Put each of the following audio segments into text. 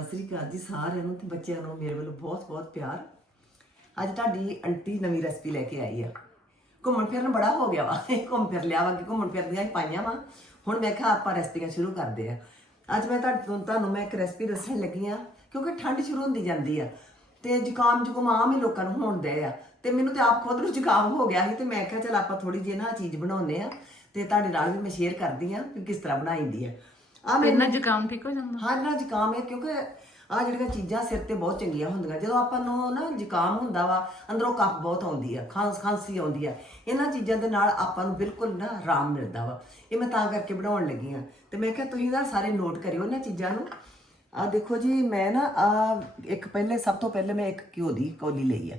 ਸਤਿ ਸ੍ਰੀ ਅਕਾਲ ਜੀ ਸਾਰਿਆਂ ਨੂੰ ਤੇ ਬੱਚਿਆਂ ਨੂੰ ਮੇਰੇ ਵੱਲੋਂ ਬਹੁਤ ਬਹੁਤ ਪਿਆਰ। ਅੱਜ ਤੁਹਾਡੀ ਆਂਟੀ ਨਵੀਂ ਰੈਸਪੀ ਲੈ ਕੇ ਆਈ ਆ। ਘੁੰਮਣ ਫਿਰਨ ਬੜਾ ਹੋ ਗਿਆ ਵਾ। ਘੁੰਮ ਫਿਰ ਲਿਆ ਵਾ ਕਿ ਘੁੰਮਣ ਫਿਰਨ ਦੀਆਂ ਹੀ ਪਾਈਆਂ ਵਾ। ਹੁਣ ਮੈਂ ਕਿਹਾ ਆਪਾਂ ਰੈਸਪੀਆਂ ਸ਼ੁਰੂ ਕਰਦੇ ਆ। ਅੱਜ ਮੈਂ ਤੁਹਾਨੂੰ ਤੁਹਾਨੂੰ ਮੈਂ ਇੱਕ ਰੈਸਪੀ ਦੱਸਣ ਲੱਗੀ ਆ, ਕਿਉਂਕਿ ਠੰਡ ਸ਼ੁਰੂ ਹੁੰਦੀ ਜਾਂਦੀ ਆ। ਤੇ ਜ਼ੁਕਾਮ ਜ਼ੁਕਾਮ ਆਮ ਹੀ ਲੋਕਾਂ ਨੂੰ ਹੋਣ ਦੇ ਆ। ਤੇ ਮੈਨੂੰ ਤੇ ਆਪ ਖੁਦ ਨੂੰ ਜ਼ੁਕਾਮ ਹੋ ਗਿਆ ਸੀ ਤੇ ਮੈਂ ਕਿਹਾ ਚਲ ਆਪਾਂ ਥੋੜੀ ਜਿਹੀ ਨਾ ਚੀਜ਼ ਬਣਾਉਂਦੇ ਆ। ਤੇ ਤੁਹਾਡੇ ਨਾਲ ਵੀ ਮੈਂ ਸ਼ੇਅਰ ਕਰਦੀ ਆ ਕਿ ਕਿਸ ਤਰ੍ਹਾਂ ਬਣਾਈਂਦੀ ਆ। ਆ ਮੈਂ ਇਹਨਾਂ ਜ਼ੁਕਾਮ ਠੀਕ ਹੋ ਜਾਂਦਾ। ਹਾਂ ਨਾ ਜ਼ੁਕਾਮ ਹੈ ਕਿਉਂਕਿ ਆ ਜਿਹੜੀਆਂ ਚੀਜ਼ਾਂ ਸਿਰ ਤੇ ਬਹੁਤ ਚੰਗੀਆਂ ਹੁੰਦੀਆਂ। ਜਦੋਂ ਆਪਾਂ ਨੂੰ ਨਾ ਜ਼ੁਕਾਮ ਹੁੰਦਾ ਵਾ ਅੰਦਰੋਂ ਕਫ ਬਹੁਤ ਆਉਂਦੀ ਆ ਖਾਂਸ ਖਾਂਸੀ ਆਉਂਦੀ ਆ। ਇਹਨਾਂ ਚੀਜ਼ਾਂ ਦੇ ਨਾਲ ਆਪਾਂ ਨੂੰ ਬਿਲਕੁਲ ਨਾ ਆਰਾਮ ਮਿਲਦਾ ਵਾ। ਇਹ ਮੈਂ ਤਾਂ ਕਰਕੇ ਬਣਾਉਣ ਲੱਗੀ ਆ ਤੇ ਮੈਂ ਕਿਹਾ ਤੁਸੀਂ ਨਾ ਸਾਰੇ ਨੋਟ ਕਰਿਓ ਇਹਨਾਂ ਚੀਜ਼ਾਂ ਨੂੰ। ਆ ਦੇਖੋ ਜੀ ਮੈਂ ਨਾ ਆ ਇੱਕ ਪਹਿਲੇ ਸਭ ਤੋਂ ਪਹਿਲੇ ਮੈਂ ਇੱਕ ਘਿਓ ਦੀ ਕੌਲੀ ਲਈ ਆ।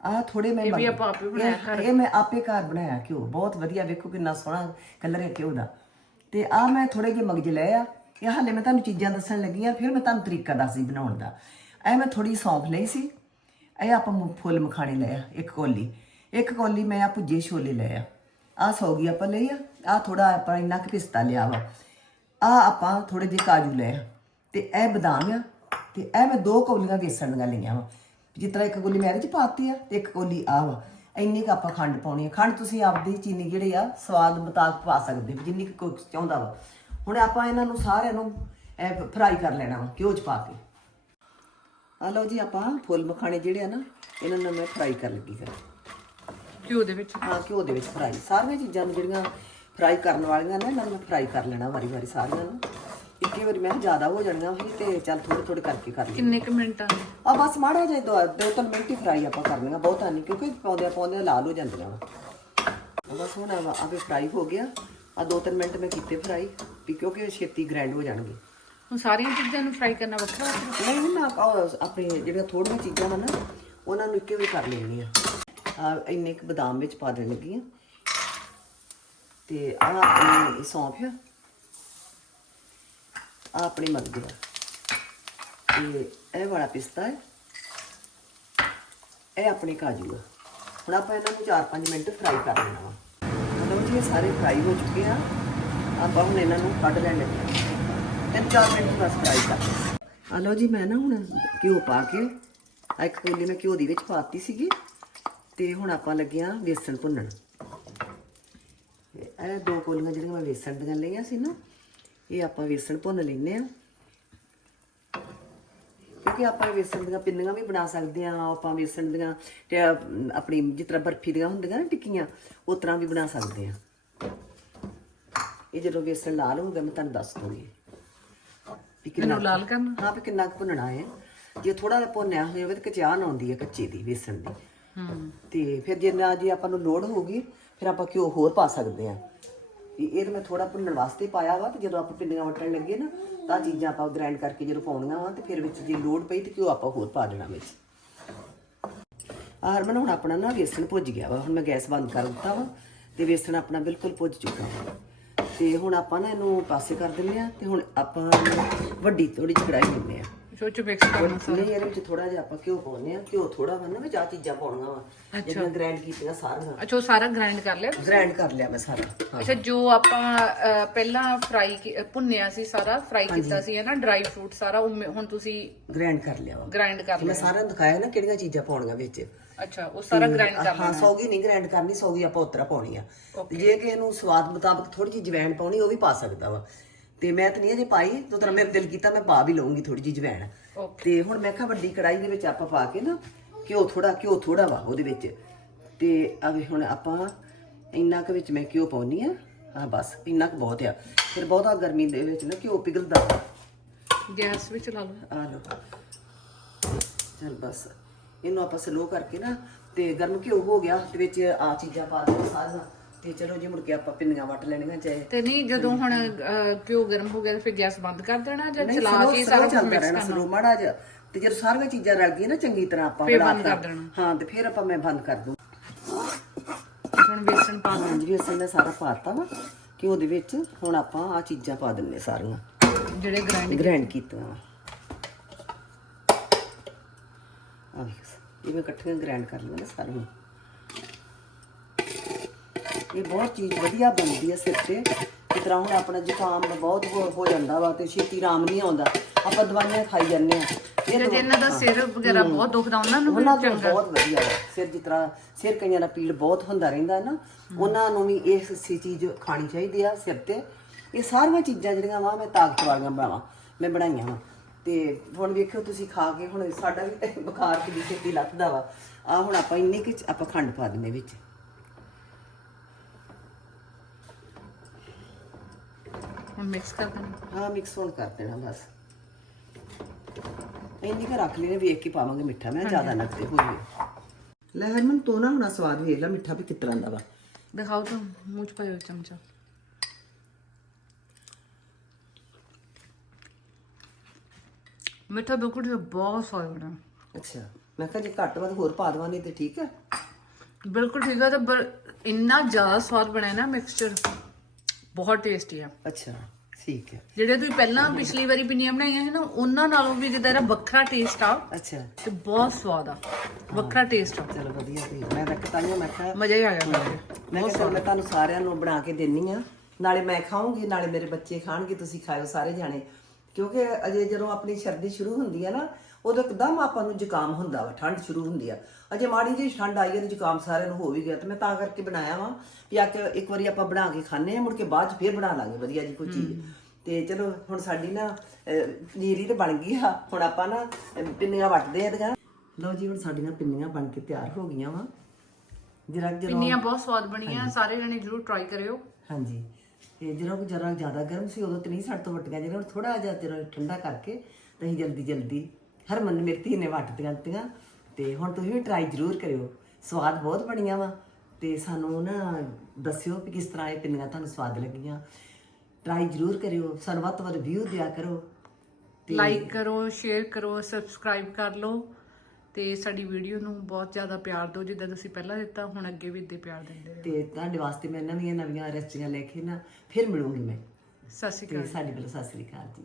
ਆ ਥੋੜੇ ਮੈਂ ਇਹ ਵੀ ਆਪਾਂ ਆਪੇ ਬਣਾਇਆ ਇਹ- ਇਹ ਮੈਂ ਆਪੇ ਘਰ ਬਣਾਇਆ ਘਿਓ। ਬਹੁਤ ਵਧੀਆ ਵੇਖੋ ਕਿੰਨਾ ਸੋਹਣਾ ਕਲਰ ਹੈ ਘਿਓ ਦਾ। ਤੇ ਆ ਮੈਂ ਥੋੜੇ ਜਿਹੇ ਮਗਜ ਲਏ ਆ। ਇਹ ਹਾਲੇ ਮੈਂ ਤੁਹਾਨੂੰ ਚੀਜ਼ਾਂ ਦੱਸਣ ਲੱਗੀ ਆ, ਫਿਰ ਮੈਂ ਤੁਹਾਨੂੰ ਤਰੀਕਾ ਦੱਸਦੀ ਬਣਾਉਣ ਦਾ। ਐ ਮੈਂ ਥੋੜੀ ਸੌਂਫ ਲਈ ਸੀ। ਇਹ ਆਪਾਂ ਫੁੱਲ ਮਖਾਣੇ ਲਏ ਆ, ਇੱਕ ਕੋਲੀ। ਇੱਕ ਕੋਲੀ ਮੈਂ ਆ ਭੁੱਜੇ ਛੋਲੇ ਲਏ ਆ। ਆ ਸੌਗੀ ਆਪਾਂ ਲਈ ਆ। ਆ ਥੋੜਾ ਆਪਾਂ ਇੰਨਾ ਕੁ ਪਿਸਤਾ ਲਿਆ ਵਾ। ਆ ਆਪਾਂ ਥੋੜੇ ਜਿਹੇ ਕਾਜੂ ਲਏ ਆ। ਤੇ ਇਹ ਬਦਾਮ ਆ। ਤੇ ਇਹ ਮੈਂ ਦੋ ਕੌਲੀਆਂ ਵੇਸਣ ਦੀਆਂ ਲਈਆਂ ਵਾ। ਜਿਸ ਤਰ੍ਹਾਂ ਇੱਕ ਕੌਲੀ ਮੈਂ ਇਹਦੇ ਚ ਪਾਤੀ ਆ, ਤੇ ਇੱਕ ਕੌਲੀ ਆ ਵਾ। ਇੰਨੀ ਕੁ ਆਪਾਂ ਖੰਡ ਪਾਉਣੀ ਆ। ਖੰਡ ਤੁਸੀਂ ਆਪਦੀ ਚੀਨੀ ਜਿਹੜੇ ਆ ਸਵਾਦ ਮੁਤਾਬਕ ਪਾ ਸਕਦੇ ਹੋ ਜਿੰਨੀ ਕੁ ਕੋਈ ਚਾਹੁੰਦਾ ਵਾ। ਹੁਣ ਆਪਾਂ ਇਹਨਾਂ ਨੂੰ ਸਾਰਿਆਂ ਨੂੰ ਫਰਾਈ ਕਰ ਲੈਣਾ ਵਾ ਘਿਓ ਚ ਪਾ ਕੇ। ਆ ਲਓ ਜੀ ਆਪਾਂ ਫੁੱਲ ਮਖਾਣੇ ਜਿਹੜੇ ਆ ਨਾ ਇਹਨਾਂ ਨੂੰ ਮੈਂ ਫਰਾਈ ਕਰ ਲੱਗੀ ਫਿਰ ਘਿਓ ਦੇ ਵਿੱਚ? ਹਾਂ ਘਿਓ ਦੇ ਵਿੱਚ ਫਰਾਈ। ਸਾਰੀਆਂ ਚੀਜ਼ਾਂ ਨੂੰ ਜਿਹੜੀਆਂ ਫਰਾਈ ਕਰਨ ਵਾਲੀਆਂ ਨੇ ਇਹਨਾਂ ਨੂੰ ਮੈਂ ਫਰਾਈ ਕਰ ਲੈਣਾ ਵਾਰੀ ਵਾਰੀ ਸਾਰੀਆਂ ਨੂੰ। ਇੱਕੇ ਵਾਰੀ ਮੈਂ ਕਿਹਾ ਜ਼ਿਆਦਾ ਹੋ ਜਾਣੀਆਂ ਸੀ ਤੇ ਚੱਲ ਥੋੜੇ ਥੋੜੇ ਕਰਕੇ ਕਰ ਲਈ ਕਿੰਨੇ ਕੁ ਮਿੰਟਾਂ ਦੇ? ਆ ਬਸ ਮਾੜਾ ਜਿਹਾ ਦੋ ਦੋ ਤਿੰਨ ਮਿੰਟ ਹੀ ਫਰਾਈ ਆਪਾਂ ਕਰਨੀਆਂ ਬਹੁਤਾ ਨਹੀਂ ਕਿਉਂਕਿ ਪਾਉਂਦੇ ਪਾਉਂਦੇ ਲਾਲ ਹੋ ਜਾਂਦੀਆਂ ਵਾ। ਬਸ ਹੁਣ ਆ ਵੀ ਫਰਾਈ ਹੋ ਗਿਆ। ਆ ਦੋ ਤਿੰਨ ਮਿੰਟ ਮੈਂ ਕੀਤੇ ਫਰਾਈ ਵੀ ਕਿਉਂਕਿ ਛੇਤੀ ਗ੍ਰਾਈਂਡ ਹੋ ਜਾਣਗੇ। ਹੁਣ ਸਾਰੀਆਂ ਚੀਜ਼ਾਂ ਨੂੰ ਫਰਾਈ ਕਰਨਾ ਵੱਖਰਾ ਵੱਖਰਾ ਨਹੀਂ ਨਾ ਆਪਣੇ ਜਿਹੜੀਆਂ ਥੋੜੀਆਂ ਚੀਜ਼ਾਂ ਵਾ ਨਾ ਉਹਨਾਂ ਨੂੰ ਇੱਕੇ ਵੀ ਕਰ ਲੈਣੀਆਂ ਆ ਇੰਨੇ ਕੁ ਬਦਾਮ ਵਿੱਚ ਪਾ ਦੇਣ ਲੱਗੀ ਆ ਤੇ ਆ ਆਪਣੀ ਸੌਂਫ ਆ ਆਹ ਆਪਣੀ ਮਰਜ਼ੀ ਆ ਤੇ ਇਹ ਵਾਲਾ ਪਿਸਤਾ ਹੈ। ਇਹ ਆਪਣੇ ਕਾਜੂ ਆ ਹੁਣ ਆਪਾਂ ਇਹਨਾਂ ਨੂੰ 4-5 ਮਿੰਟ ਫਰਾਈ ਕਰ ਲੈਣਾ ਵਾ। ਮਤਲਬ ਜੀ ਇਹ ਸਾਰੇ ਫਰਾਈ ਹੋ ਚੁੱਕੇ ਆ। ਆਪਾਂ ਹੁਣ ਇਹਨਾਂ ਨੂੰ ਕੱਢ ਲੈਣ ਲੱਗੇ ਆ। ਤਿੰਨ ਚਾਰ ਮਿੰਟ ਬਸ ਫਰਾਈ ਕਰ ਆ ਲਓ ਜੀ, ਮੈਂ ਨਾ ਹੁਣ ਘਿਓ ਪਾ ਕੇ ਆਹ ਇੱਕ ਕੋਲੀ ਮੈਂ ਘਿਓ ਦੀ ਵਿੱਚ ਪਾਤੀ ਸੀਗੀ। ਤੇ ਹੁਣ ਆਪਾਂ ਲੱਗਿਆ ਵੇਸਣ ਭੁੰਨਣ। ਇਹ ਦੋ ਕੋਲੀਆਂ ਜਿਹੜੀਆਂ ਮੈਂ ਵੇਸਣ ਦੀਆਂ ਲਈਆਂ ਸੀ ਨਾ ਇਹ ਆਪਾਂ ਵੇਸਣ ਭੁੰਨ ਲੈਨੇ ਆ ਕਿਉਂਕਿ ਆਪਾਂ ਵੇਸਣ ਦੀਆਂ ਪਿੰਨੀਆਂ ਵੀ ਬਣਾ ਸਕਦੇ ਆ ਆਪਾਂ ਵੇਸਣ ਦੀਆਂ ਤੇ ਆਪਣੀ ਜਿਸ ਤਰ੍ਹਾਂ ਬਰਫੀ ਦੀਆਂ ਹੁੰਦੀਆਂ ਨਾ ਟਿੱਕੀਆਂ ਉਸ ਤਰ੍ਹਾਂ ਵੀ ਬਣਾ ਸਕਦੇ ਆ ਇਹ ਜਦੋਂ ਵੇਸਣ ਲਾਲ ਹੋ ਗਿਆ ਮੈਂ ਤੁਹਾਨੂੰ ਦੱਸ ਦੂੰਗੀ ਵੀ ਕਿੰਨਾ ਲਾਲ ਕਰਨਾ? ਹਾਂ ਵੀ ਕਿੰਨਾ ਕੁ ਭੁੰਨਣਾ ਹੈ। ਜੇ ਥੋੜਾ ਜਿਹਾ ਭੁੰਨਿਆ ਹੋਵੇ ਤਾਂ ਕਚਾਨ ਆਉਂਦੀ ਹੈ ਕੱਚੇ ਦੀ ਵੇਸਣ ਦੀ। ਹੂੰ। ਤੇ ਫਿਰ ਜੇ ਨਾ ਜੇ ਆਪਾਂ ਨੂੰ ਲੋੜ ਹੋਊਗੀ ਫਿਰ ਆਪਾਂ ਘਿਓ ਹੋਰ ਪਾ ਸਕਦੇ ਆ ਇਹ ਤਾਂ ਮੈਂ ਥੋੜਾ ਭੁੰਨਣ ਵਾਸਤੇ ਪਾਇਆ ਵਾ ਤੇ ਜਦੋਂ ਆਪਾਂ ਪਿੰਨੀਆਂ ਵਟਣ ਲੱਗੇ ਨਾ, ਤਾਂ ਚੀਜ਼ਾਂ ਆਪਾਂ ਗ੍ਰਾਈਂਡ ਕਰਕੇ ਜਦੋਂ ਪਾਉਣੀਆਂ ਵਾ ਤੇ ਫਿਰ ਵਿੱਚ ਜੇ ਲੋੜ ਪਈ ਤੇ ਘਿਓ ਆਪਾਂ ਹੋਰ ਪਾ ਦੇਣਾ ਵਿੱਚ। ਆਹ ਹਰਮਨ, ਹੁਣ ਆਪਣਾ ਨਾ ਵੇਸਣ ਭੁੱਜ ਗਿਆ ਵਾ। ਹੁਣ ਮੈਂ ਗੈਸ ਬੰਦ ਕਰ ਦਿੱਤਾ ਵਾ ਤੇ ਵੇਸਣ ਆਪਣਾ ਬਿਲਕੁਲ ਭੁੱਜ ਚੁੱਕਾ ਵਾ। ਤੇ ਹੁਣ ਆਪਾਂ ਨਾ ਇਹਨੂੰ ਪਾਸੇ ਕਰ ਦਿੰਦੇ ਆ ਤੇ ਹੁਣ ਆਪਾਂ ਵੱਡੀ ਥੋੜੀ ਜਿਹੀ ਕੜਾਈ ਲੈਂਦੇ ਆ ਚੋ ਚ ਮਿਕਸ ਕਰਨਾ ਨਹੀਂ ਇਹਦੇ ਵਿੱਚ ਥੋੜਾ ਜਿਹਾ ਆਪਾਂ ਘਿਓ ਪਾਉਂਦੇ ਆ ਘਿਓ ਥੋੜਾ ਵਾ ਨਾ ਵਿੱਚ ਆ ਚੀਜ਼ਾਂ ਪਾਉਣੀਆਂ ਵਾ। ਜਿਹੜੀਆਂ ਗ੍ਰਾਈਂਡ ਕੀਤੀਆਂ ਸਾਰੀਆਂ। ਅੱਛਾ ਉਹ ਸਾਰਾ ਗ੍ਰਾਈਂਡ ਕਰ ਲਿਆ ਗ੍ਰਾਈਂਡ ਕਰ ਲਿਆ ਮੈਂ ਸਾਰਾ। ਅੱਛਾ ਜੋ ਆਪਾਂ ਪਹਿਲਾਂ ਫਰਾਈ ਭੁੰਨਿਆ ਸੀ ਸਾਰਾ ਫਰਾਈ ਕੀਤਾ ਸੀ ਹੈ ਨਾ? ਡਰਾਈ ਫਰੂਟ ਸਾਰਾ ਹੁਣ ਤੁਸੀਂ ਗ੍ਰਾਈਂਡ ਕਰ ਲਿਆ ਵਾ। ਗ੍ਰਾਈਂਡ ਕਰ ਮੈਂ ਲਿਆ। ਸਾਰਿਆਂ ਨੂੰ ਦਿਖਾਇਆ ਨਾ ਕਿਹੜੀਆਂ ਚੀਜ਼ਾਂ ਪਾਉਣੀਆਂ ਵਿੱਚ। ਅੱਛਾ ਉਹ ਸਾਰਾ ਗ੍ਰਾਈਂਡ ਕਰ ਹਾਂ ਸੌਗੀ ਨਹੀਂ ਗ੍ਰਾਈਂਡ ਕਰਨੀ ਸੌਗੀ ਆਪਾਂ ਉਤਰਾ ਪਾਉਣੀ ਆ। ਜੇ ਕਿ ਇਹਨੂੰ ਸਵਾਦ ਮੁਤਾਬਕ ਥੋੜੀ ਜਿਹੀ ਜਵੈਣ ਪਾਉਣੀ ਉਹ ਵੀ ਪਾ ਸਕਦਾ ਵਾ। ਤੇ ਮੈਂ ਤਾਂ ਨਹੀਂ ਅਜੇ ਪਾਈ ਤੋ ਤਰਾ ਮੇਰੇ ਦਿਲ ਕੀਤਾ ਮੈਂ ਪਾ ਵੀ ਲਵਾਂਗੀ ਥੋੜੀ ਜਿਹੀ ਜਵੈਣ। ਤੇ ਹੁਣ ਮੈਂ ਕਿਹਾ ਵੱਡੀ ਕੜਾਈ ਦੇ ਵਿੱਚ ਆਪਾਂ ਪਾ ਕੇ ਨਾ ਘਿਓ ਥੋੜਾ ਘਿਓ ਥੋੜਾ ਵਾ ਉਹਦੇ ਵਿੱਚ। ਤੇ ਆਵੇ ਹੁਣ ਆਪਾਂ ਇੰਨਾ ਕੁ ਵਿੱਚ ਮੈਂ ਘਿਓ ਪਾਉਣੀ ਆ। ਹਾਂ ਬਸ ਇੰਨਾ ਕੁ ਬਹੁਤ ਆ। ਫਿਰ ਬਹੁਤਾ ਗਰਮੀ ਦੇ ਵਿੱਚ ਨਾ ਘਿਓ ਪਿਘਲਦਾ। ਵਾ। ਗੈਸ ਵਿੱਚ ਲਾ ਲਓ। ਆ ਲਓ। ਚਲ ਬਸ ਇਹਨੂੰ ਆਪਾਂ ਸਲੋ ਕਰਕੇ ਨਾ ਤੇ ਗਰਮ ਘਿਓ ਹੋ ਗਿਆ ਤੇ ਵਿੱਚ ਆ ਚੀਜ਼ਾਂ ਪਾ ਦਿਓ ਸਾਰੀਆਂ। ਤੇ ਚਲੋ ਜੀ ਮੁੜ ਕੇ ਆਪਾਂ ਪਿੰਨੀਆਂ ਵੱਟ ਲੈਣੀਆਂ ਚਾਹੇ। ਤੇ ਨਹੀਂ ਜਦੋਂ ਹੁਣ ਅਹ, ਘਿਓ ਗਰਮ ਹੋ ਗਿਆ ਤਾਂ ਫਿਰ ਗੈਸ ਬੰਦ ਕਰ ਦੇਣਾ ਜਾਂ ਨਹੀਂ ਚਲਾ ਕੇ ਸਾਰਾ ਕੁਝ ਚੱਲਦਾ ਮਿਕਸ ਰਹਿਣਾ ਕਰਨਾ। ਸਲੋ ਮਾੜਾ ਜਿਹਾ। ਤੇ ਜਦੋਂ ਸਾਰੀਆਂ ਚੀਜ਼ਾਂ ਰਲ ਗਈਆਂ ਨਾ ਚੰਗੀ ਤਰ੍ਹਾਂ ਆਪਾਂ ਫਿਰ ਬੰਦ ਕਰ ਦੇਣਾ। ਹਾਂ ਤੇ ਫਿਰ ਆਪਾਂ ਮੈਂ ਬੰਦ ਕਰ ਦੂੰ। ਹੁਣ ਵੇਸਣ ਪਾ ਹਾਂ ਜੀ ਅਸੀਂ ਨੇ ਸਾਰਾ ਪਾਤਾ ਵਾ ਘਿਓ ਦੇ ਵਿੱਚ ਹੁਣ ਆਪਾਂ ਆ ਚੀਜ਼ਾਂ ਪਾ ਦਿੰਨੇ ਸਾਰੀਆਂ। ਜਿਹੜੇ ਗ੍ਰਾਈਂਡ ਗ੍ਰਾਈਂਡ ਕੀਤੀਆਂ। ਵਾ ਆ ਵੇਖ ਇਹ ਮੈਂ ਇਕੱਠੀਆਂ ਗ੍ਰਾਈਂਡ ਕਰ ਨਾ ਸਾਰੀਆਂ। ਇਹ ਬਹੁਤ ਚੀਜ਼ ਵਧੀਆ ਬਣਦੀ ਹੈ ਸਿਰ ਤੇ। ਜਿਸ ਤਰ੍ਹਾਂ ਹੁਣ ਆਪਣਾ ਜ਼ੁਕਾਮ ਬਹੁਤ ਹੋ ਹੋ ਜਾਂਦਾ ਵਾ ਤੇ ਛੇਤੀ ਆਰਾਮ ਨਹੀਂ ਆਉਂਦਾ। ਆਪਾਂ ਦਵਾਈਆਂ ਖਾਈ ਜਾਂਦੇ ਆ ਤੇ ਜਿਨ੍ਹਾਂ ਦਾ ਸਿਰ ਵਗੈਰਾ ਬਹੁਤ ਦੁਖਦਾ ਉਹਨਾਂ ਨੂੰ ਵੀ ਉਹਨਾਂ ਨੂੰ ਬਹੁਤ ਵਧੀਆ ਵਾ। ਸਿਰ ਜਿਸ ਤਰ੍ਹਾਂ ਸਿਰ ਕਈਆਂ ਦਾ ਪੀੜ ਬਹੁਤ ਹੁੰਦਾ ਰਹਿੰਦਾ ਨਾ ਉਹਨਾਂ ਨੂੰ ਵੀ ਇਸ ਸੀ ਚੀਜ਼ ਖਾਣੀ ਚਾਹੀਦੀ ਆ ਸਿਰ ਤੇ। ਇਹ ਸਾਰੀਆਂ ਚੀਜ਼ਾਂ ਜਿਹੜੀਆਂ ਵਾ ਮੈਂ ਤਾਕਤ ਵਾਲੀਆਂ ਬਣਾਵਾਂ ਮੈਂ ਬਣਾਈਆਂ ਵਾ। ਤੇ ਹੁਣ ਵੇਖਿਓ ਤੁਸੀਂ ਖਾ ਕੇ ਹੁਣ ਸਾਡਾ ਵੀ ਬੁਖਾਰ ਕਿੰਨੀ ਛੇਤੀ ਲੱਥਦਾ ਵਾ। ਆ ਹੁਣ ਆਪਾਂ ਇੰਨੀ ਕਿ ਆਪਾਂ ਖੰਡ ਪਾ ਦਿੰਦੇ ਵਿੱਚ। ਹੁਣ ਮਿਕਸ ਕਰ ਦੇਣਾ। ਹਾਂ ਮਿਕਸ ਹੁਣ ਕਰ ਦੇਣਾ ਬਸ। ਇੰਨੀ ਕੁ ਰੱਖ ਲੈਣੇ ਵੇਖ ਕੇ ਪਾਵਾਂਗੇ ਮਿੱਠਾ। ਮੈਂ ਜ਼ਿਆਦਾ ਨਾ ਤੇ ਹੋਈ ਲੈ ਹਰਮਨ ਤੂੰ ਨਾ ਹੁਣਾ ਸਵਾਦ ਵੇਖ ਲੈ ਮਿੱਠਾ ਵੀ ਕਿਸ ਤਰ੍ਹਾਂ ਦਾ ਵਾ। ਦਿਖਾਓ ਤਾਂ ਮੂੰਹ ਚ ਪਾਇਓ ਚਮਚਾ। ਮਿੱਠਾ ਬਿਲਕੁਲ ਹੀ ਬਹੁਤ ਸਵਾਦ ਬਣਾ ਅੱਛਾ ਮੈਂ ਕਿਹਾ ਜੇ ਘੱਟ ਵੱਧ ਹੋਰ ਪਾ ਦਵਾਂ ਨਹੀਂ ਤੇ ਠੀਕ ਹੈ। ਬਿਲਕੁਲ ਠੀਕ ਆ ਤੇ ਇੰਨਾ ਜ਼ਿਆਦਾ ਸਵਾਦ ਬਣਿਆ ਨਾ ਮਿਕਸਚਰ ਬਹੁਤ ਟੇਸਟੀ ਆ। ਅੱਛਾ। ਠੀਕ ਹੈ। ਜਿਹੜੇ ਤੁਸੀਂ ਪਹਿਲਾਂ ਪਿਛਲੀ ਵਾਰੀ ਪਿੰਨੀਆਂ ਬਣਾਈਆਂ ਸੀ ਨਾ ਉਹਨਾਂ ਨਾਲੋਂ ਵੀ ਜਿੱਦਾਂ ਇਹਦਾ ਵੱਖਰਾ ਟੇਸਟ ਆ। ਅੱਛਾ। ਤੇ ਬਹੁਤ ਸਵਾਦ ਆ। ਵੱਖਰਾ ਟੇਸਟ ਆ। ਚਲੋ ਵਧੀਆ ਤੇ ਮੈਂ ਤਾਂ ਕਤਾਈਆਂ ਮੈਂ ਕਿਹਾ ਮਜ਼ਾ ਹੀ ਆ ਗਿਆ। ਮੈਂ ਕਿਹਾ ਚੱਲ ਮੈਂ ਤੁਹਾਨੂੰ ਸਾਰਿਆਂ ਨੂੰ ਬਣਾ ਕੇ ਦੇਣੀ ਆ। ਨਾਲੇ ਮੈਂ ਖਾਵਾਂਗੀ ਨਾਲੇ ਮੇਰੇ ਬੱਚੇ ਖਾਣਗੇ ਤੁਸੀਂ ਖਾਇਓ ਸਾਰੇ ਜਾਣੇ। ਕਿਉਂਕਿ ਅਜੇ ਜਦੋਂ ਆਪਣੀ ਸਰਦੀ ਸ਼ੁਰੂ ਹੁੰਦੀ ਆ ਨਾ ਉਦੋਂ ਇੱਕਦਮ ਆਪਾਂ ਨੂੰ ਜ਼ੁਕਾਮ ਹੁੰਦਾ ਵਾ ਠੰਡ ਸ਼ੁਰੂ ਹੁੰਦੀ ਆ। ਅਜੇ ਮਾੜੀ ਜਿਹੀ ਠੰਡ ਆਈ ਹੈ ਤੇ ਜ਼ੁਕਾਮ ਸਾਰਿਆਂ ਨੂੰ ਹੋ ਵੀ ਗਿਆ ਤੇ ਮੈਂ ਤਾਂ ਕਰਕੇ ਬਣਾਇਆ ਵਾ ਵੀ ਆ ਕੇ ਇੱਕ ਵਾਰੀ ਆਪਾਂ ਬਣਾ ਕੇ ਖਾਣੇ ਆ ਮੁੜ ਕੇ ਬਾਅਦ ਚ ਫੇਰ ਬਣਾ ਲਾਂਗੇ ਵਧੀਆ ਜੀ ਕੋਈ ਚੀਜ਼। ਤੇ ਚਲੋ ਹੁਣ ਸਾਡੀ ਨਾ ਨੀਰੀ ਤੇ ਬਣ ਗਈ ਆ ਹੁਣ ਆਪਾਂ ਨਾ ਪਿੰਨੀਆਂ ਵੱਟਦੇ ਆ ਇਹਦੀਆਂ। ਲਓ ਜੀ ਹੁਣ ਸਾਡੀਆਂ ਪਿੰਨੀਆਂ ਬਣ ਕੇ ਤਿਆਰ ਹੋ ਗਈਆਂ ਵਾ। ਜਰਾ ਜਦੋਂ ਪਿੰਨੀਆਂ ਬਹੁਤ ਸਵਾਦ ਬਣੀਆਂ ਸਾਰੇ ਜਣੇ ਜਰੂਰ ਟਰਾਈ ਕਰਿਓ। ਹਾਂਜੀ। ਤੇ ਜਦੋਂ ਕੋ ਜਰਾ ਜ਼ਿਆਦਾ ਗਰਮ ਸੀ ਉਦੋਂ ਤੇ ਨਹੀਂ ਸਾਡੇ ਤੋਂ ਵਟੀਆਂ ਜਿਹੜੀਆਂ ਹੁਣ ਥੋੜਾ ਜਿਹਾ ਜਦੋਂ ਠੰਡਾ ਕਰਕੇ ਤੇ ਅਸੀਂ ਜਲਦੀ ਜਲਦੀ ਹਰਮਨ ਮੇਰੀ ਧੀ ਨੇ ਵਟਦੀਆਂ ਦਿੱਤੀਆਂ ਤੇ ਹੁਣ ਤੁਸੀਂ ਵੀ ਟਰਾਈ ਜ਼ਰੂਰ ਕਰਿਓ। ਸਵਾਦ ਬਹੁਤ ਬਣੀਆਂ ਵਾ ਤੇ ਸਾਨੂੰ ਨਾ ਦੱਸਿਓ ਕਿ ਕਿਸ ਤਰ੍ਹਾਂ ਇਹ ਪਿੰਨੀਆਂ ਤੁਹਾਨੂੰ ਸਵਾਦ ਲੱਗੀਆਂ। ਟਰਾਈ ਜ਼ਰੂਰ ਕਰਿਓ ਸਾਨੂੰ ਵੱਧ ਤੋਂ ਵੱਧ ਵਿਊ ਦਿਆ ਕਰੋ ਲਾਈਕ ਕਰੋ ਸ਼ੇਅਰ ਕਰੋ ਸਬਸਕ੍ਰਾਈਬ ਕਰ ਲਓ ਤੇ ਸਾਡੀ ਵੀਡੀਓ ਨੂੰ ਬਹੁਤ ਜ਼ਿਆਦਾ ਪਿਆਰ ਦਿਓ ਜਿੱਦਾਂ ਤੁਸੀਂ ਪਹਿਲਾਂ ਦਿੱਤਾ ਹੁਣ ਅੱਗੇ ਵੀ ਇੱਦੇ ਪਿਆਰ ਦਿੰਦੇ ਰਹੋ। ਤੇ ਤੁਹਾਡੇ ਵਾਸਤੇ ਮੈਂ ਨਵੀਆਂ ਨਵੀਆਂ ਰੈਸਪੀਆਂ ਲੈ ਕੇ ਨਾ ਫਿਰ ਮਿਲੂੰਗੀ ਮੈਂ। ਸਤਿ ਸ਼੍ਰੀ ਅਕਾਲ। ਤੇ ਸਾਡੇ ਵੱਲੋਂ ਸਤਿ ਸ੍ਰੀ ਅਕਾਲ ਜੀ।